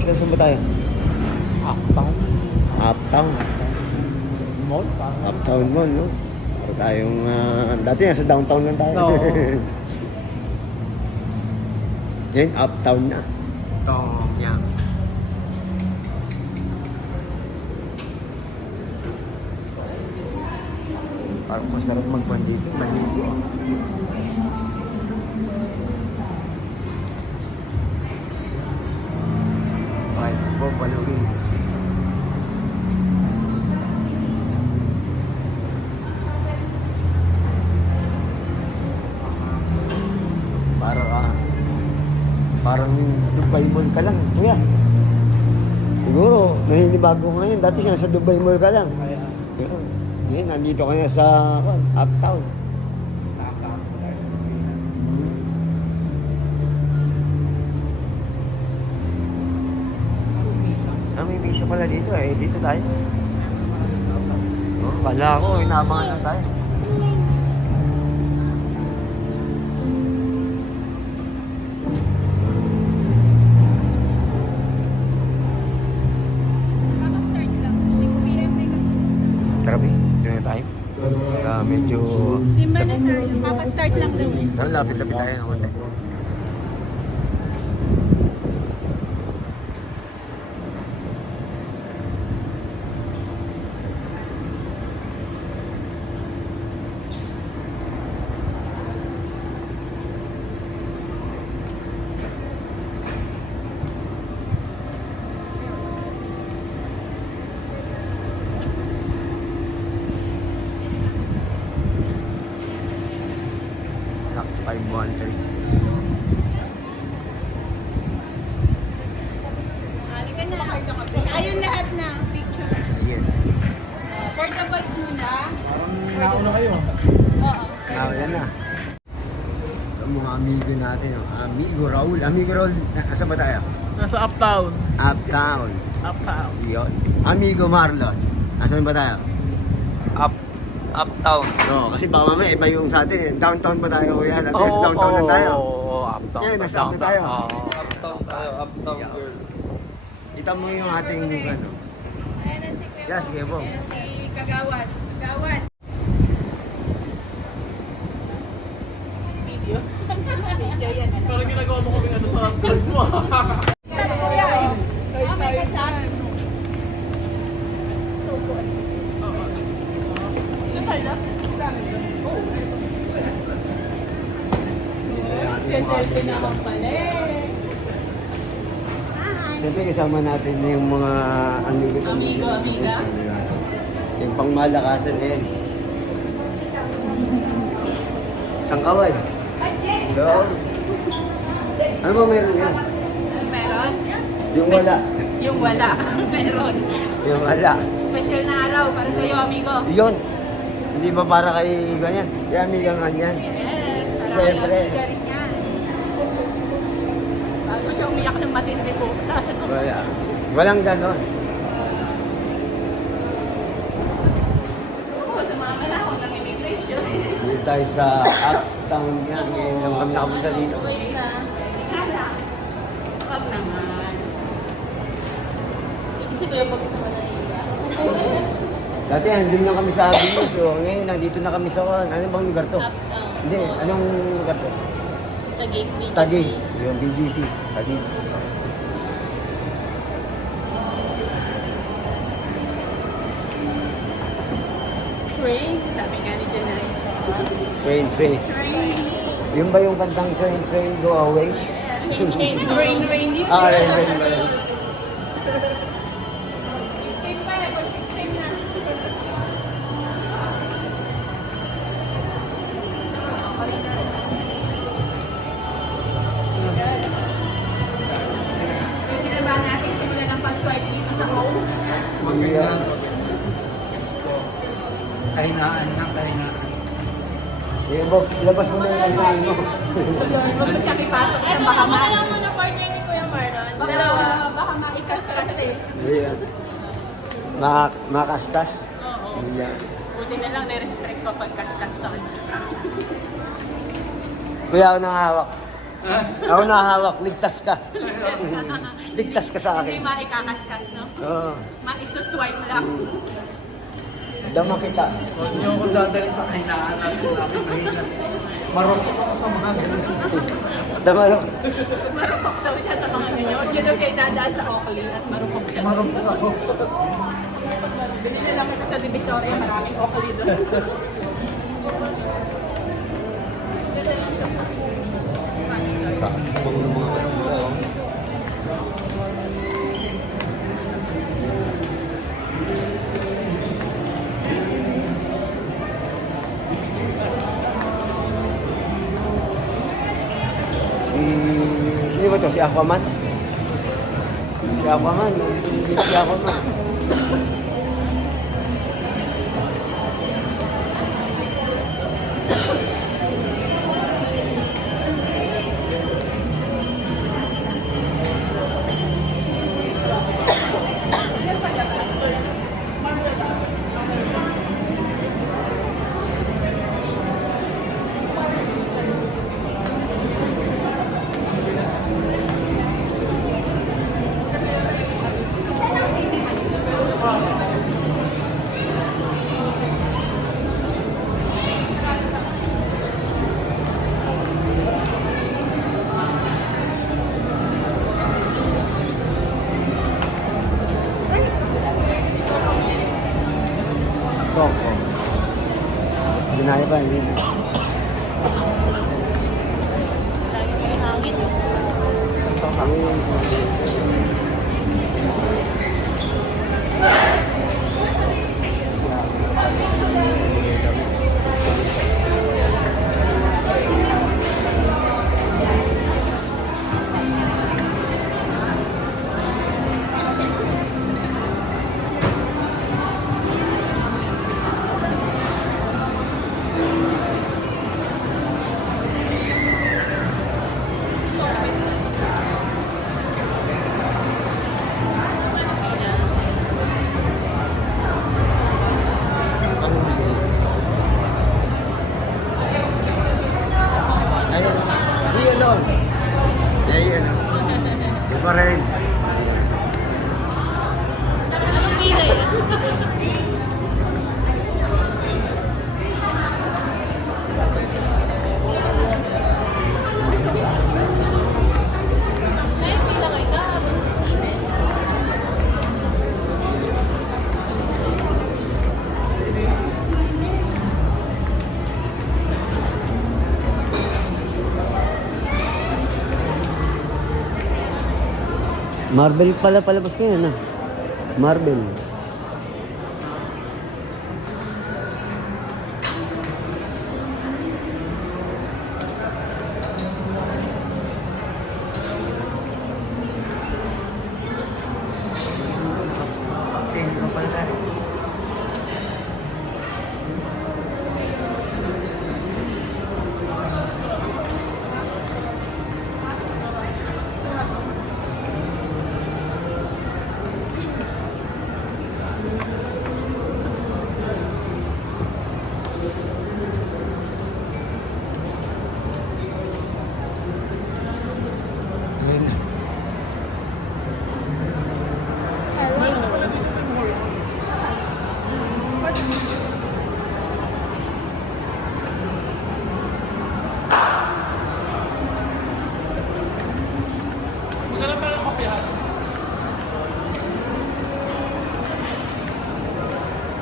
box, saan ba tayo? Uptown. Uptown. Mall? Parang Uptown Mall, no? Para tayong, dati nasa downtown lang tayo. Oo. Yan, uptown na. Tong yang. Parang masarap magpuan dito, maligo. Okay, Buffalo Wings. Parang Dubai Mall ka lang, kuya. Siguro, naninibago ko ngayon. Dati siya sa Dubai Mall ka lang. kaya Yun. Ngayon, nandito ka na sa uptown. nasa May bisyo pala dito eh. Dito tayo. Oh, kala ko, inaabangan lang tayo. Papa-start lang. 6 p.m. na kasi. Grabe, doon na tayo. Sa medyo... Simba na tayo. Papa-start lang daw. Tara, lapit-lapit tayo ng konti. Nak 513. Halika na. Ayun lahat na picture. Ayan. Portables muna. nauna kayo. Oo. Yan na. Ang mga amigo natin, oh. Amigo Raul. Amigo Raul, asan ba tayo? Nasa Uptown. Uptown. Uptown. Yun. Amigo Marlon. Asan ba tayo? Uptown. Oo, kasi baka mamaya iba yung sa atin. Downtown ba tayo, kuya? Dati nasa downtown na tayo. Oo, Uptown. Yan, nasa up na tayo. Uptown tayo, Uptown girl. Kita mo yung ating, ano. Ayan na si Kuya. Yeah, sige po. Ayan na si Kagawad. Kagawad. Video. Video yan. Parang ginagawa mo kami ano sa girl mo. Chat kuya. Oh, may ka-chat. Tupon. Chat tayo na? Selfie naman pala eh. Hi. Siyempre kasama natin yung mga amigo. Amigo, amiga. Yung pangmalakasan din. Sangkaway. Doon. Ano ba meron yan? Meron? Yung wala. Yung wala. Meron. Yung wala. Special na araw para sa iyo, amigo. Yun. Hindi ba para kay ganyan? Yung amigang ganyan. Yes. Para Siyempre. kay amiga rin yan. Bago siya umiyak ng matindi po. Wala. Walang ganon. Oo, sa mga kalahon ng immigration. Dito tayo sa uptown yan. Ngayon lang kami nakapunta dito. Wait na. Tsala. Wag naman. Kasi Kuya Bogs naman na iya. Dati andun lang kami sa Avenue. So ngayon nandito na kami sa ano bang lugar to? Uptown. Hindi, anong lugar to? Taguig, BGC. Taguig. Yung BGC. Taguig. Train. Sabi nga ni Janay. Train. Train. Yun ba yung kantang train, go away? Train. Rain. Dito. Rain. Train pa eh. Pag 16 na. Pwede na ba natin simulan ng pag-swipe dito sa home? Yeah. Kahinaan lang, kahinaan. Yung box, labas mo na yung kantang mo. Huwag mo siyang ipasok ng baka Alam mo na partner ni Kuya Marlon? Dalawa. Baka maikas kasi. Ayan. Makastas. Oo. Ayan. Buti na lang na-restrict pa pagkaskas to. Kuya ako nang hawak. Ako nakahawak, ligtas ka. Ligtas ka sa Hindi akin. maikakaskas, no? Oo. Maisuswipe lang. Dama kita. Huwag niyo ako dadali sa kahinaan natin namin mahina. Marupok ako sa mga ganun. Dama lang. Marupok daw siya sa mga ninyo. Yun daw siya idadaan sa Oakley at marupok siya. Marupok ako. Binili lang kita sa Divisoria, maraming Oakley doon. Sa mga Sino ba to? Si Aquaman? Si Aquaman. Hindi si Aquaman. Coco. Tapos dinaya pa, hindi na. Lagi may hangin. Ayun. Ayun o. Ayun o. Iba rin. Anong pila yun? Ngayon pila kayo kahapon sa sine. Marvel pala palabas ngayon ah. Marvel.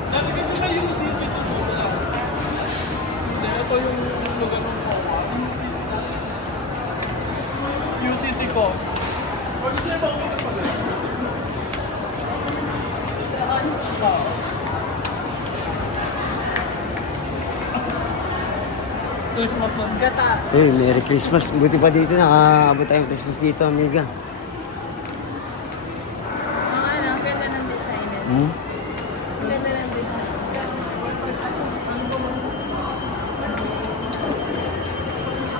Dati kasi siya yung UCC ito po lang. Hindi, ito yung lugar ng COA. UCC ko. Pag gusto niyo ba umikat pa din? Christmas lang. Gata. Eh, Merry Christmas. Buti pa dito, nakaabot tayong Christmas dito, amiga. Ano, ang ganda ng design. Hmm? Ang ganda ng design.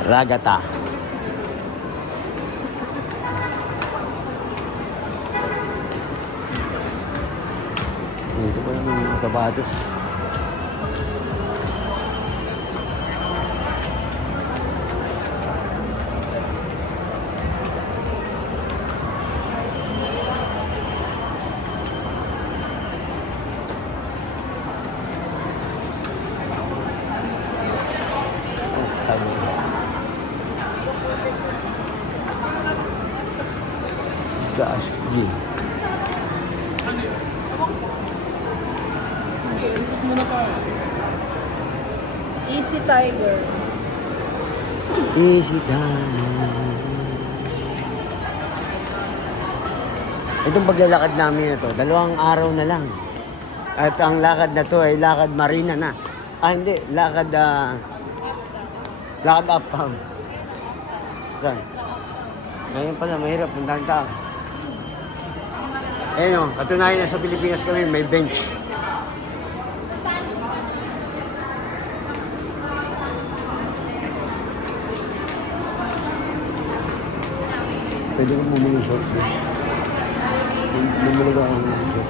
Ragata. Dito pa naman yung sapatos. Hindi, isip muna pa. Easy Tiger. Easy time. Itong paglalakad namin na to, 2 araw na lang. At ang lakad na to ay lakad marina na. Hindi, lakad uptown. Saan? Ngayon pala, mahirap, puntahan ka. Ayun o, katunayan na sa Pilipinas kami, may bench. Pwede kong bumili short din. Bumili ko ang short.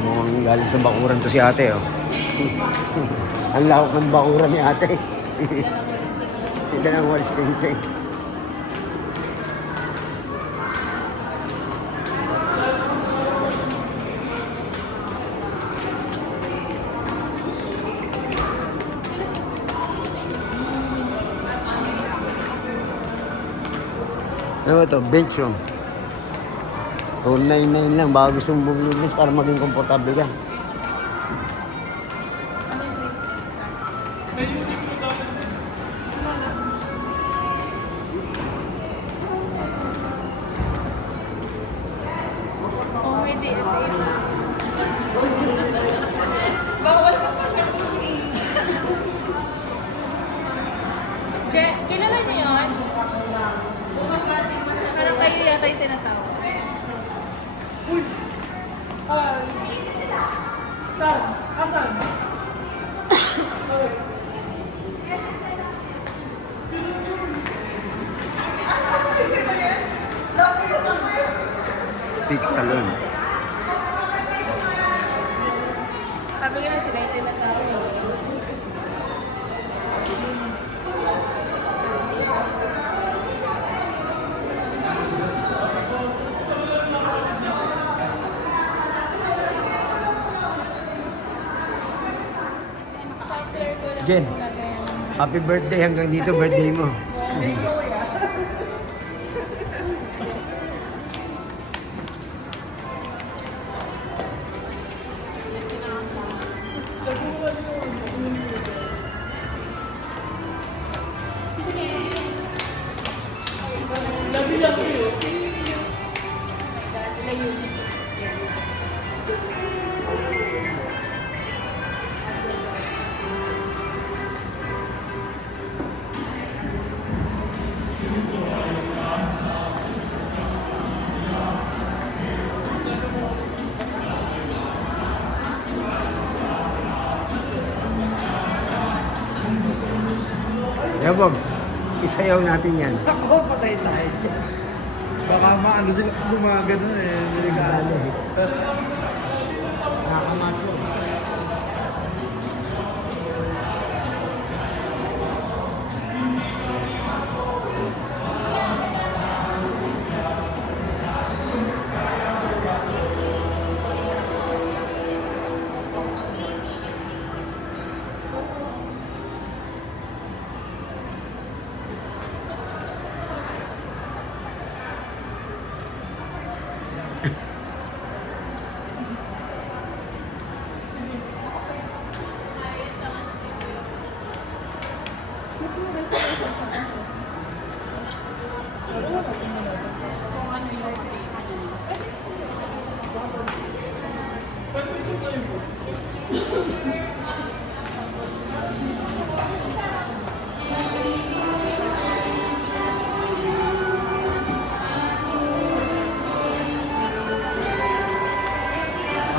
Mukhang galing sa bakuran to si ate, oh. Ang lawak ng bakuran ni ate. Hindi lang walis ting-ting. Ano ba ito? Bench, oh. 299 lang, baka gusto mong bumili para maging komportable ka. Oh, may di. Kilala niyo yun? Parang kayo yata yung tinatawag. Saan? Asan? Big salon. Sabi ko na sila yung tinatawag. Jen, happy birthday hanggang dito, birthday mo. Yeah, Bogs, isayaw natin yan. Ako, patay tayo. Baka maano sila gumagano eh. Delikado. Nakakamacho.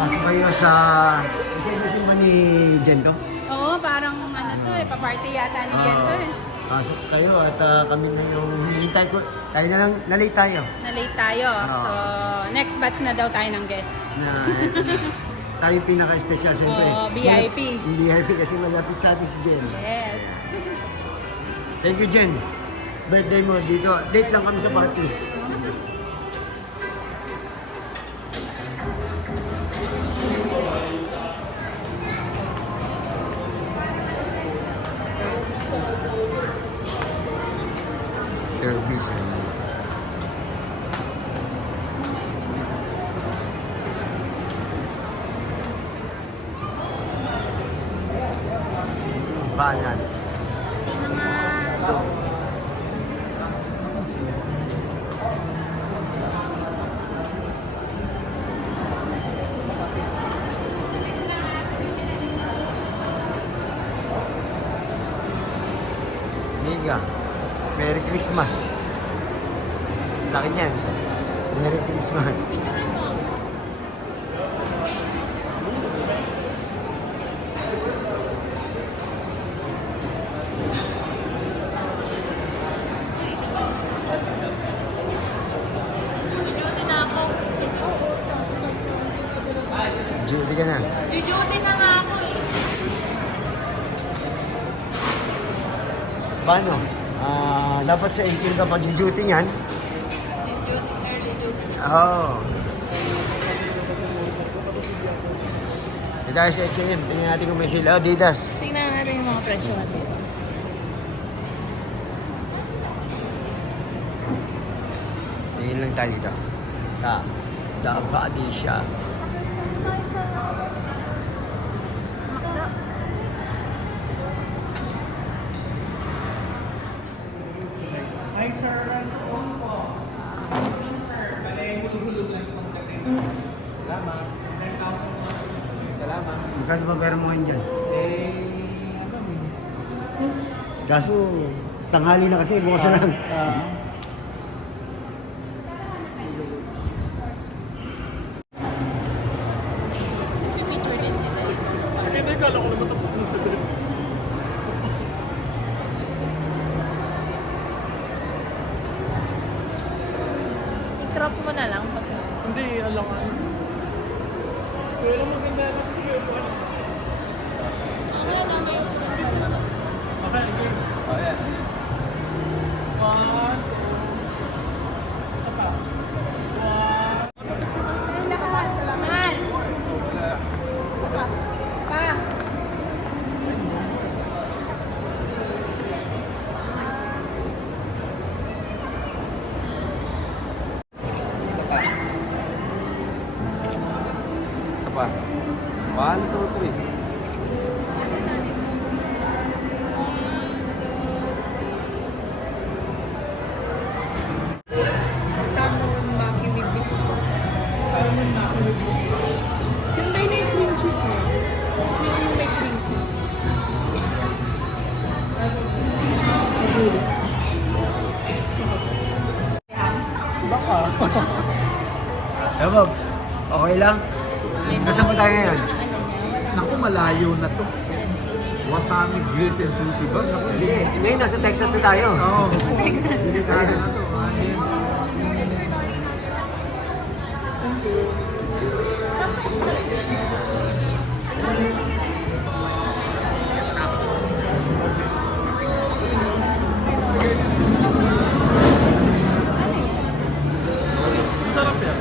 Pasok kayo sa... Isa ba ni Jen to? Oo, parang ano to eh, pa-party yata ni Jen to eh. Pasok kayo at kami na yung hinihintay ko. Tayo na lang, na-late tayo. Na-late tayo. Oo. So, next batch na daw tayo ng guest. Tayo yung pinaka-special siyempre. Oo, VIP. Yung VIP kasi malapit sa atin si Jen. Yes. Thank you, Jen. Birthday mo dito. Date lang kami sa party. Service. Balance. Ito. Miga. Merry Christmas. Laki niyan. Merry Christmas. Jujuti na ako. Judy ka na. Jujuti na nga ako eh. Paano? Dapat sa 18 ka mag-duty niyan. Jujuti, early duty. Oo. Oh. Dito sa H&M. Tingnan natin kung may sila. Oh, Adidas. Tingnan natin yung mga presyo natin. Tingin lang tayo dito. Sa The Body Shop. Hi, sir. Salamat. 10,000. Salamat. Magkano ba pera mo ngayon dyan? Kaso, tanghali na kasi. Bukas na lang. Picture din sila. Hindi, kala ko naman tapos na sila. I-crop mo na lang. Hindi, alangan. Pero maganda lang sige. Mamaya na may... Okay, game. Oh, yeah. 1, 2, isa pa. 1. Ay, lahat. Salamat. Pa. Isa pa. 1, 2, 3. Salmon maki with beef sauce. Salmon maki with beef sauce. Yung may cream cheese mo. Yung may cream cheese. Hey, Box. Okay lang? Nasaan ba tayo ngayon? Naku, malayo na to. Watami Grills and Sushi ba? Naku, Hindi. Ngayon, nasa Texas na tayo. Oo. Texas. Hindi kaya na to. Masarap yan.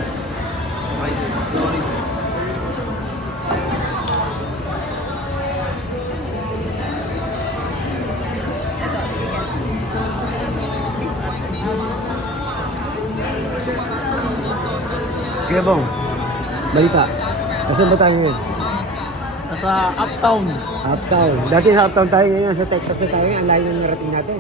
Kaya Bong, balita. Nasaan ba tayo ngayon? Nasa Uptown. Uptown. Dati sa Uptown tayo ngayon, sa Texas na tayo. Ang layo ng narating natin.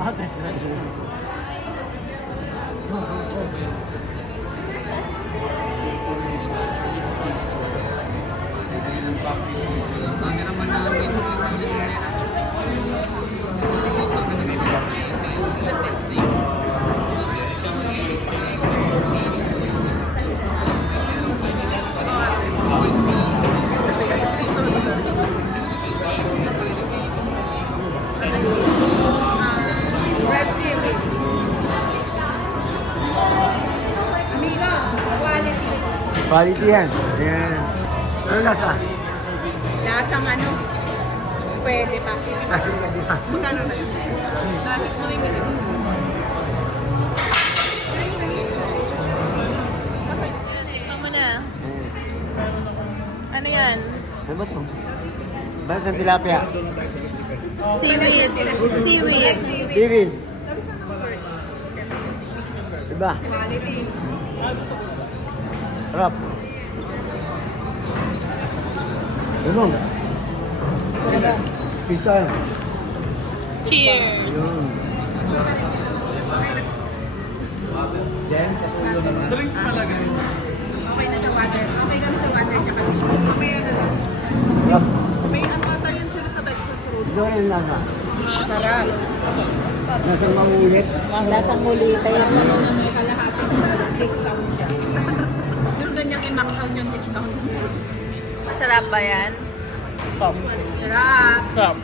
Quality yan. Ayan. Ano lasa? Lasang ano? Pwede pa. Lasa nga di ba? Magkano na yun? Dahil ko yung ba ito? Bakit ng tilapia? Seaweed. Seaweed. Seaweed. Diba? Sarap. Ganun. Pizza. Cheers. Yun. Drinks pala guys. Okay na sa water. Okay ka na sa water tsaka tea. May ano lang. Sarap. May ata yun sila sa Texas Road. Ito rin lang ha. Sarap. Nasa mangulit. Lasang mulita yun. May kalahati discount siya. Gusto niyang i-maxout yung discount. Masarap ba yan? Sarap. Sarap.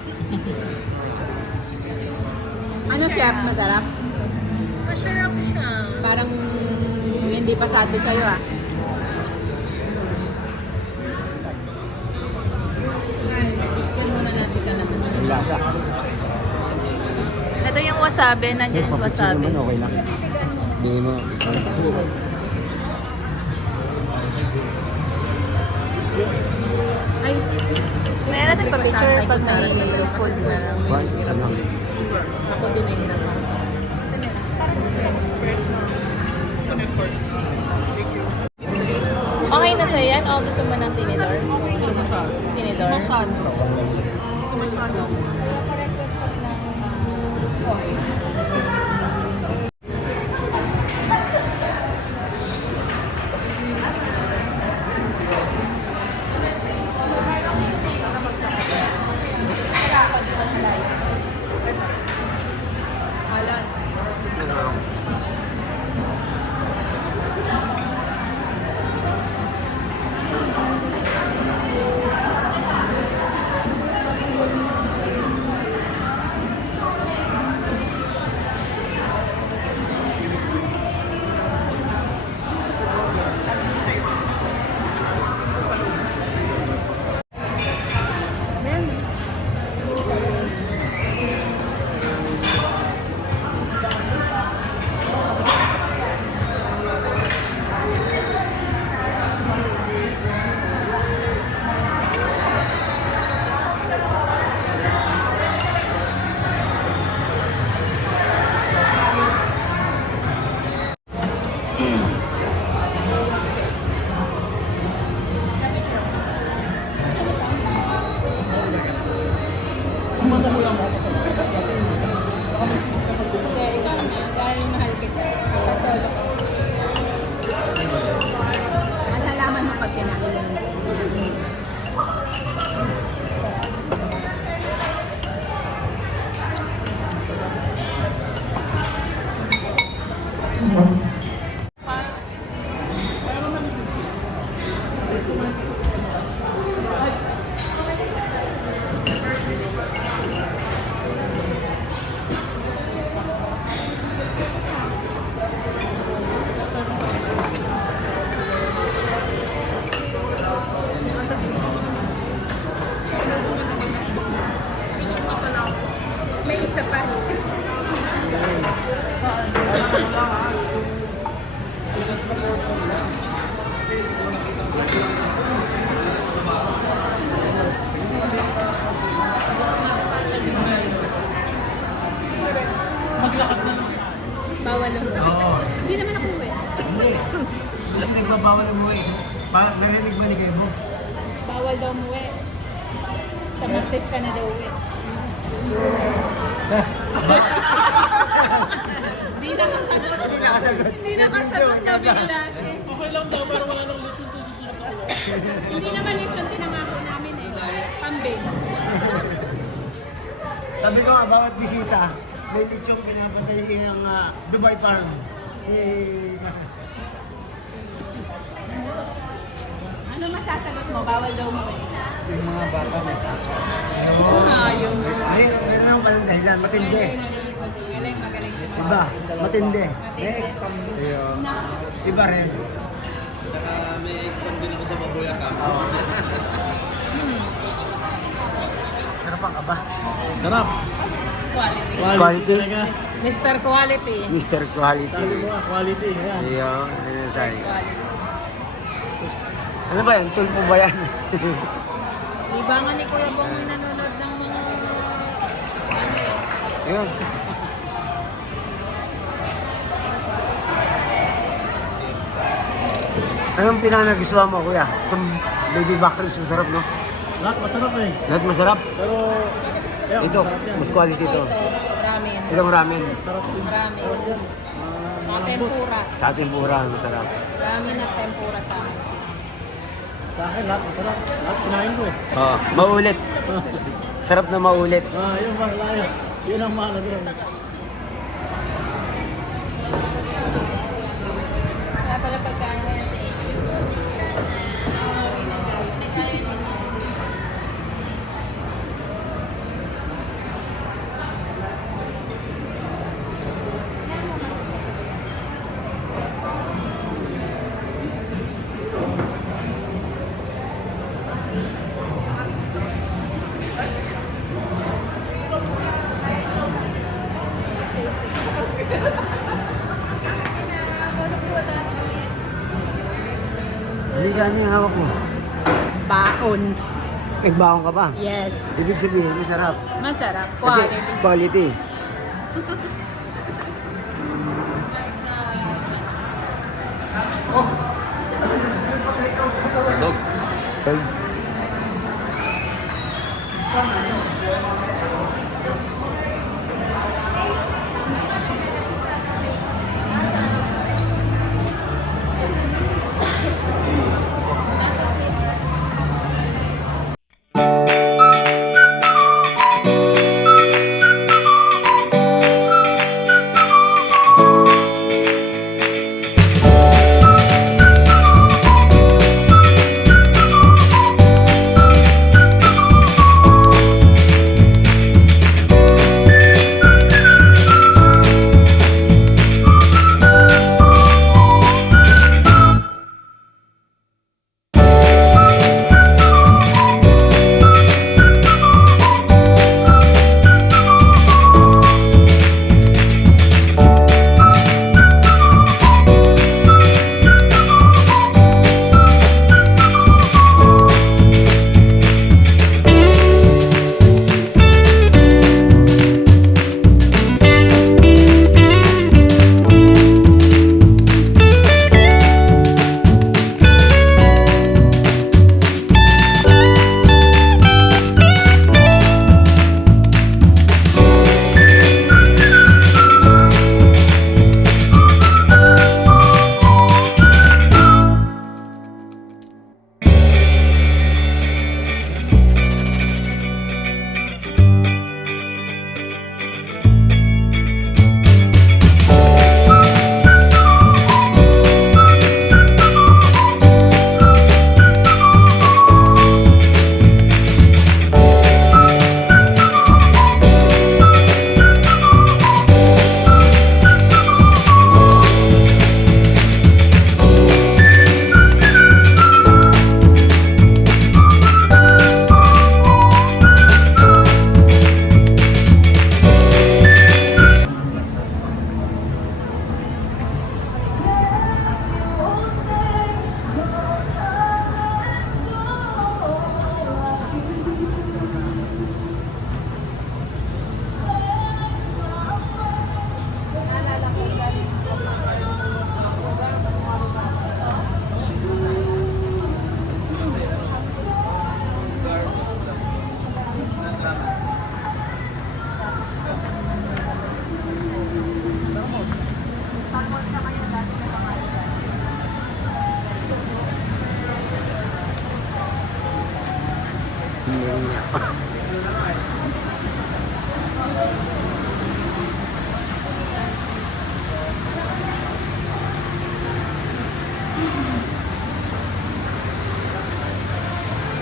Ano chef? Masarap? Masarap siya. Parang hindi pasado sa'yo ah. Iskan muna natin ka naman. Ang lasa. Ito yung wasabi. Nandiyan yung Papicture wasabi. naman, okay lang. Hindi mo. Ay, Kaya natin pa-picture pag may food na. One, isa lang. ako din yung Okay na sa'yo yan? O gusto mo ng tinidor? Tinidor? ikaw na, dahil mahal kita. Kasolo ko. Malalaman mo pag kinain. May isa pa. Bawal lang. Hindi naman ako uwi. Hindi. Hindi nagbabawal umuwi. Narinig mo ni kayo, Box? Bawal daw umuwi. Sa Martes ka na daw uwi. Hindi nakasagot. Hindi nakasagot na bigla. Okay lang daw, pero wala nang lechon sa susunod na ulo. Hindi naman yung tinangako namin eh. Pambing. Sabi ko nga, bawat bisita, may lechong pinapatay ng Dubai Farm. Ano masasagot mo? Bawal daw umuwi. Yung mga bata may kaso. Ayun. Meron akong palang dahilan, matindi. Magaling, magaling. Diba? Matindi. May exam. Ayun. Diba rin? Saka may exam din ako sa Babuya Camp. Sarap ang aba. Sarap. Quality. Quality. Talaga. Mr. Quality. Mr. Quality. Sabi ko nga, quality. Yan. Ayun, ano sa'yo. Ano ba yan? Tulpo ba yan? Libangan ni Kuya Bong may nanonood ng mga ano eh. Ayun. Anong pinanagustuhan mo, kuya? Itong baby back ribs, masarap, no? Lahat masarap eh. Lahat masarap. Pero, yeah, Ito, masarap yan. mas quality ito. Ito, ramen. Itong ramen. Sarap din. Ramen. Sarap yan. Mga tempura. Sa ating pura, masarap. Ramen at tempura sa akin. Sa akin, lahat masarap. Lahat kinain ko eh. Oh, maulit. Sarap na maulit. Yun ba, layo. Yun ang mahalaga yun. Kaya pala pagkain na yan. Halika, ano yung hawak mo? Baon. Nagbaon ka pa? Yes. Ibig sabihin, masarap. Masarap. Kasi Quality. quality. Sog. Sog.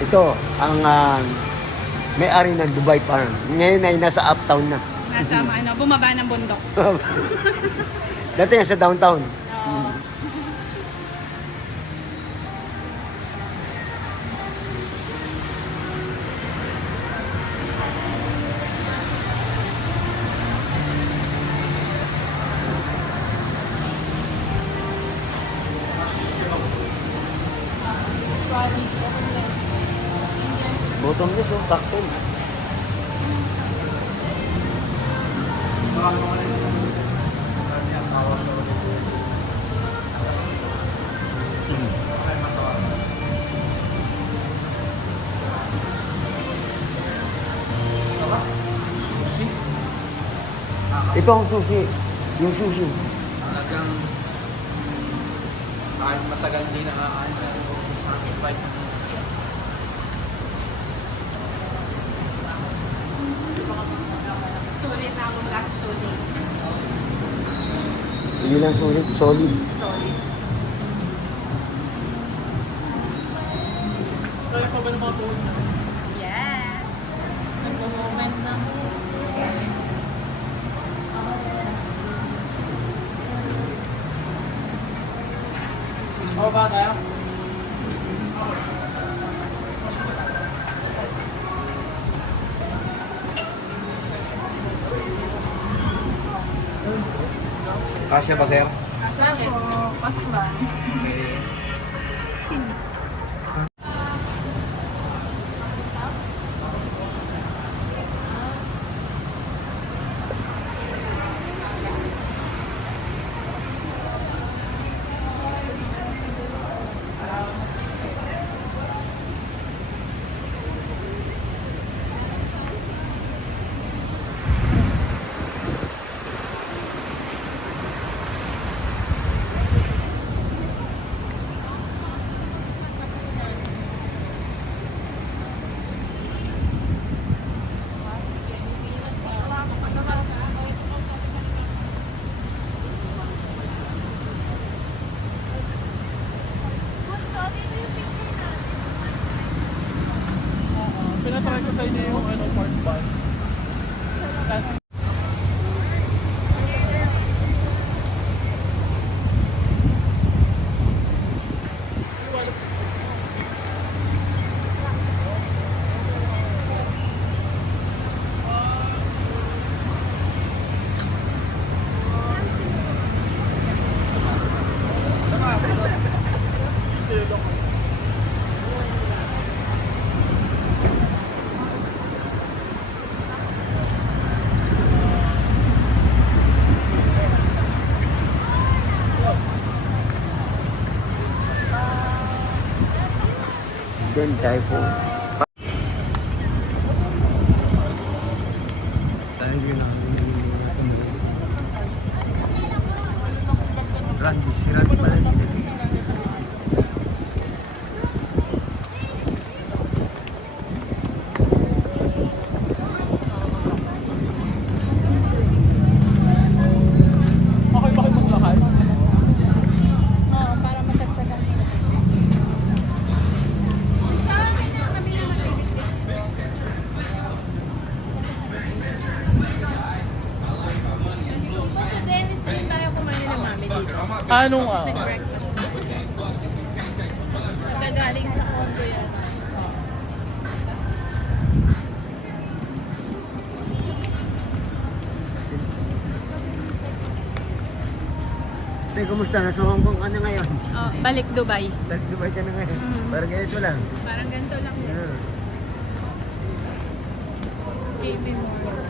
Ito, ang may-ari ng Dubai Farm. Ngayon ay nasa uptown na. Nasa bumaba ng bundok. Dati nasa downtown. Oo. Buto Longganisa, oh, cactus. Ito ang sushi. Yung sushi. Talagang kahit matagal hindi nakakain na satisfied. Sulit na akong last 2 days. Hindi lang sulit, solid. Solid. Kaya pa ba ng mga tuhod niya? Yes. Nagpo-moment na. Oo ba tayo? Kasya ba, sir? Bakit? Pasok ba? Pinatry ko sa inyo yung ano, pork bun. Tapos, Then tayo po. Sayang yun ang Randy, si Randy pala dito. okay ba kayo maglakad? Oo, para matagtagan nila. Sa akin na kami na sa Dennis din tayo kumain ng mami dito. Anong Nag-breakfast na. Magagaling sa condo yan. Tay, kumusta? Nasa Hong Kong ka na ngayon? Oh, balik Dubai. Balik Dubai ka na ngayon. Parang ganito lang. Parang ganito lang. Yeah. JP Morgan.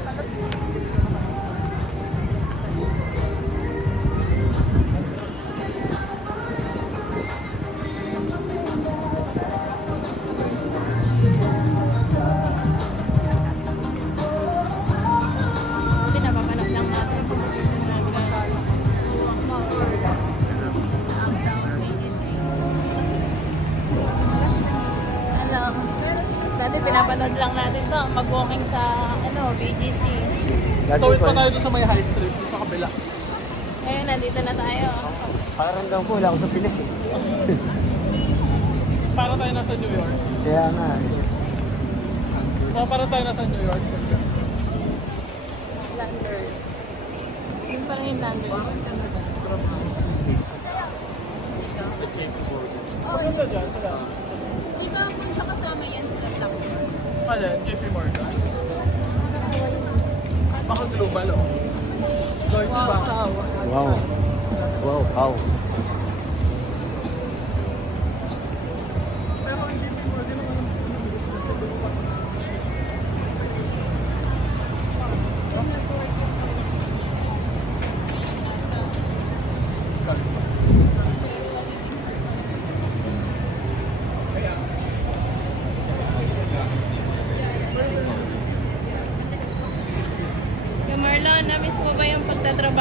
Pinapapanood lang natin. Alam, dati pinapanood lang natin to, mag-walking sa BGC. Tawid pa tayo doon sa may high street, doon sa kabila. Eh, nandito na tayo. Parang daw po, wala ako sa Pinas eh. Para tayo nasa New York. Kaya nga eh. Para tayo nasa New York. Landers. Yun pala yung Landers. Maganda dyan, sila. Di ba kung siya kasama yan sila Black? Alin, JP Morgan. Baka global, oh. Deutsche Bank. Wow. Wow, how? Pero ang JP Morgan naman ang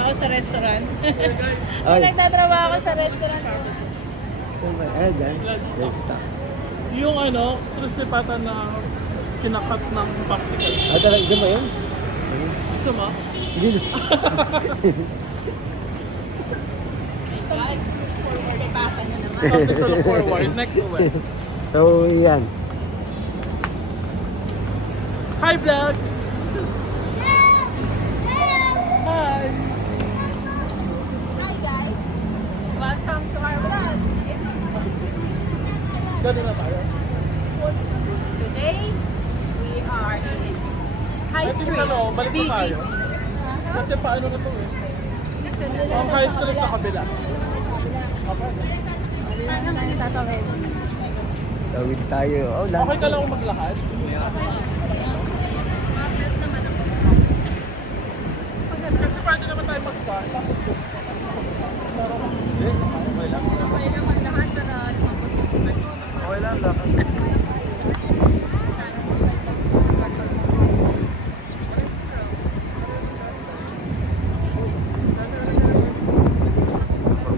nagtatrabaho sa restaurant. Ay. Nagtatrabaho ako sa restaurant. Ay, guys. Stop. Yung crispy pata na kinakat ng popsicles. Ah, talaga ba yun? Gusto mo? Hindi na. God, forward ipasa na naman. Something to look forward. Next one. So, yan. Hi, vlog! Hi! Hi guys! Welcome to our vlog. Gano'n na tayo. Today, we are in High Ito Street, yung balik pa tayo. BGC. Kasi paano na ito eh? Ang high street sa kabila. Okay. Ano nga yung tatawid? Tawid tayo. Oh, Okay ka lang kung maglakad? Kasi pwede naman tayo mag-car. Tapos doon. Okay lang. Okay naman lahat para Okay lang, lakad.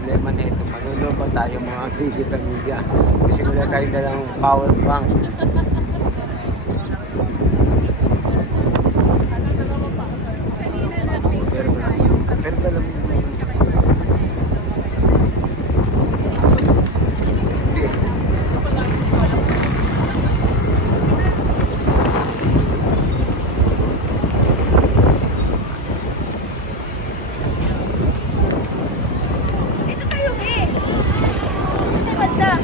problema na ito. Manulo ba tayo mga bigit amiga? Kasi wala tayong dalang power bank. Pero alam mo. Dito tayo eh! Dito banda!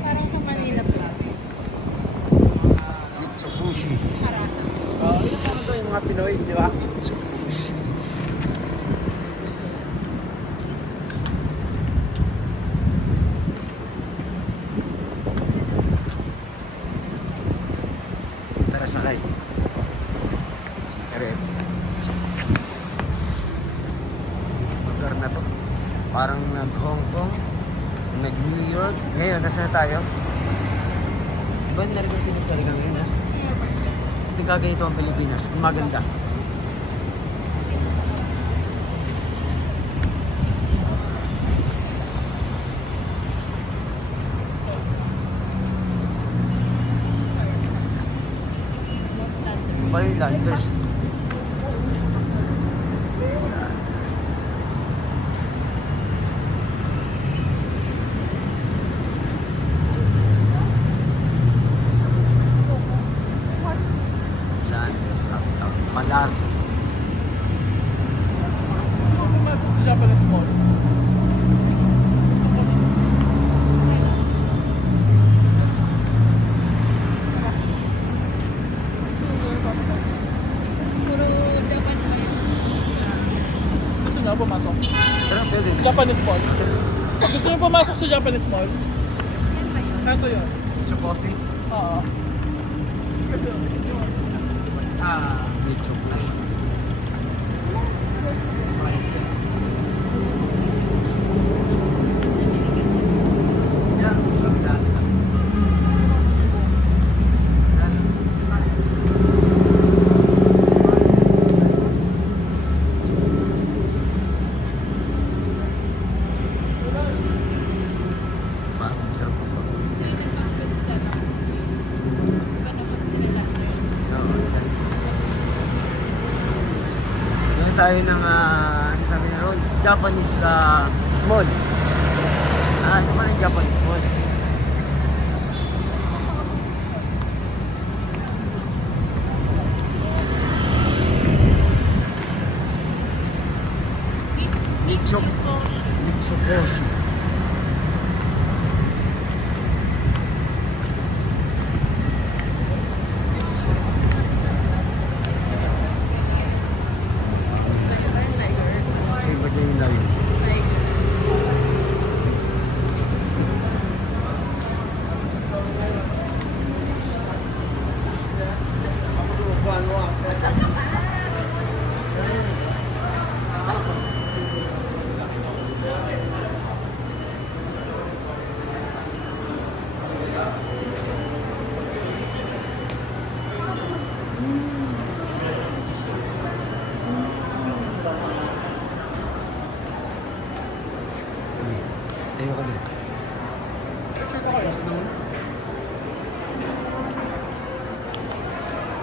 Parang sa Manila pa. Mitsubishi. Yung ano to, yung mga Pinoy, di ba? Mitsubishi. Tara, sakay. Kare. Lugar na to. Parang nag-Hong Kong, nag-New York. Ngayon, nasa na tayo? Diba narinig ko sa sarili ngayon, ha? Hindi kaganito ang Pilipinas. Ang maganda. Landers. Landers. Malasa. Pumasok sa Japanese Mall. Puro Japan pa yun. Gusto niyo pumasok? Pero pwede. Japanese Mall. Gusto niyo pumasok sa Japanese Mall? Kanto yun. Sa coffee? Oo. Mitsubishi. Yeah, kapitán. Parang masarap po ba? Oo, dyan. Ngayon tayo ng, sabi na ron, Japanese mall. Ito pala yung Japanese mall. Mitsubishi. Same ba dyan yung layo?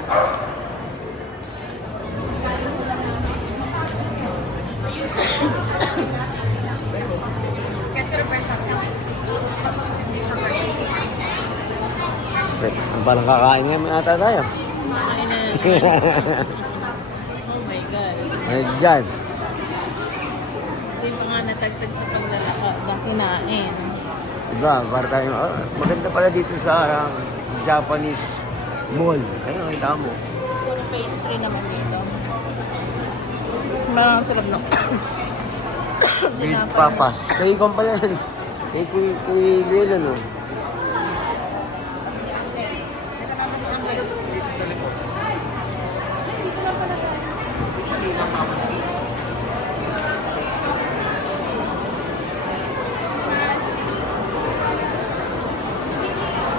Ang palang kakain ngayon ata tayo. Kumain na. Oh my God. Ayan. Hindi pa nga natagtag sa paglalakad na kinain. Diba, para tayo, maganda pala dito sa Japanese mall. Ayun, kita mo. Puro pastry naman dito. Parang sarap na. With papas. Kay Ikon pala yan. Kay Lilo, no?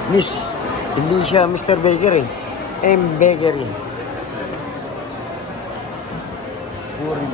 Miss, hindi siya Mr. Baker eh. M. Bakery. Puri.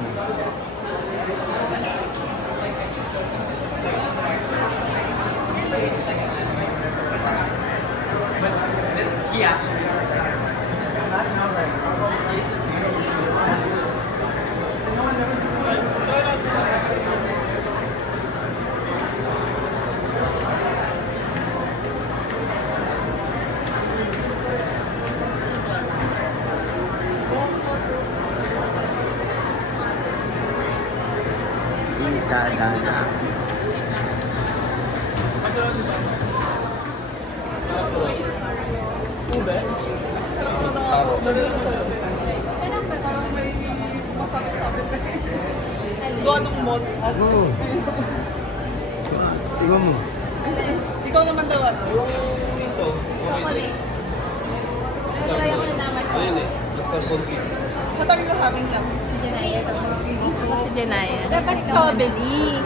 Itadana. Ube? Doon ang mall. Oo. Tingnan mo. Ikaw naman daw ano? What are you having lang? Si Janaya. Dapat strawberry.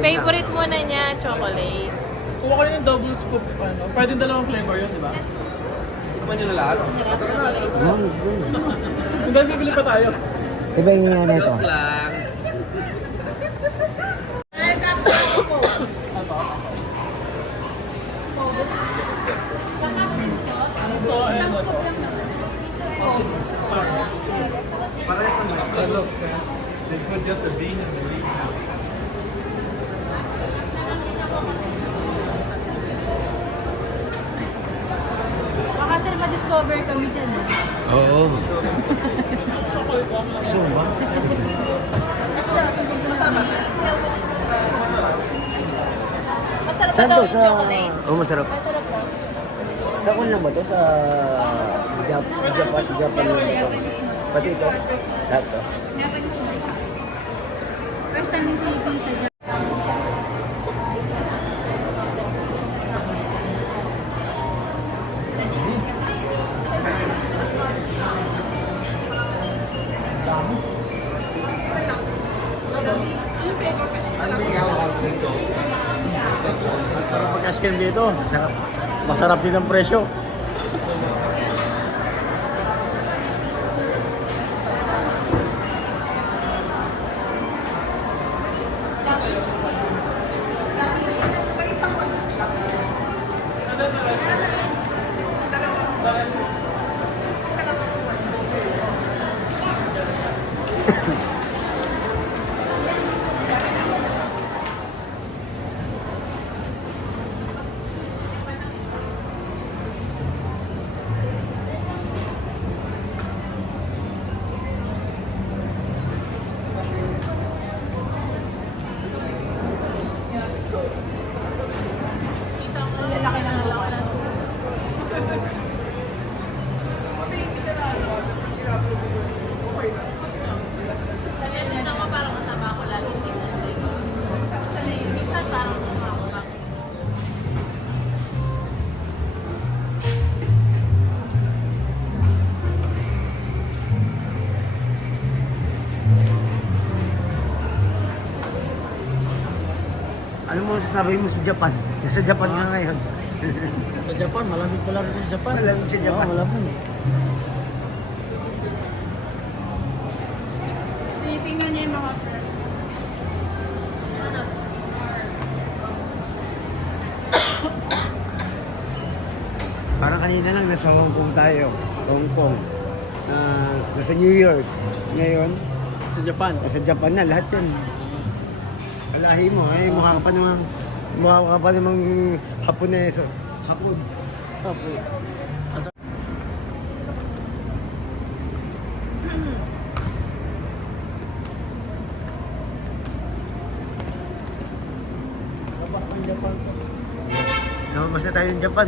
Favorite mo na niya, chocolate. Kuha kayo ng double scoop. Ano? Pwedeng dalawang flavor yun, di ba? Hindi, bibili pa tayo. Diba yung nga na ito? So, ayan na to. They put just a bean in the leaf. Baka sir, ma-discover kami dyan. Oo. Gusto mo ba? Masarap Saan daw to? yung Sa... chocolate. Oo, masarap. Masarap daw. Sa kung lang ba to? Sa Japan lang ito. Pati ito? Lahat to? First time yung Philippines. Masarap mag-ice cream dito. Masarap. Masarap din ang presyo. Ano mo sasabihin mo sa Japan? Nasa Japan ka ngayon. Sa Japan, malamig pala rin sa Japan. Malamig sa Japan. Oo, malamig. Tinitingnan niya yung mga Parang kanina lang nasa Hong Kong tayo. Hong Kong. nasa New York. Ngayon, Sa Japan. nasa Japan na lahat yan. Kalahi mo, ay mukha ka pa namang Haponeso. Hapon. Lumabas na tayo ng Japan.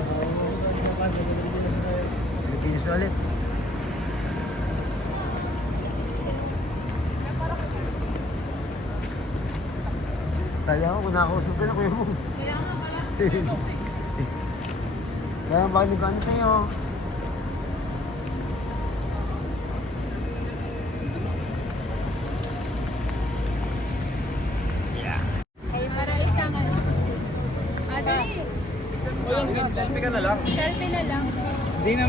Pilipinas na ulit. Kaya ako, nakausap ka na kuya mo. Kaya bakit nagkano sa'yo? Para isang ano. Ate, Walang ganyan. Selfie ka na lang. selfie na lang. Hindi na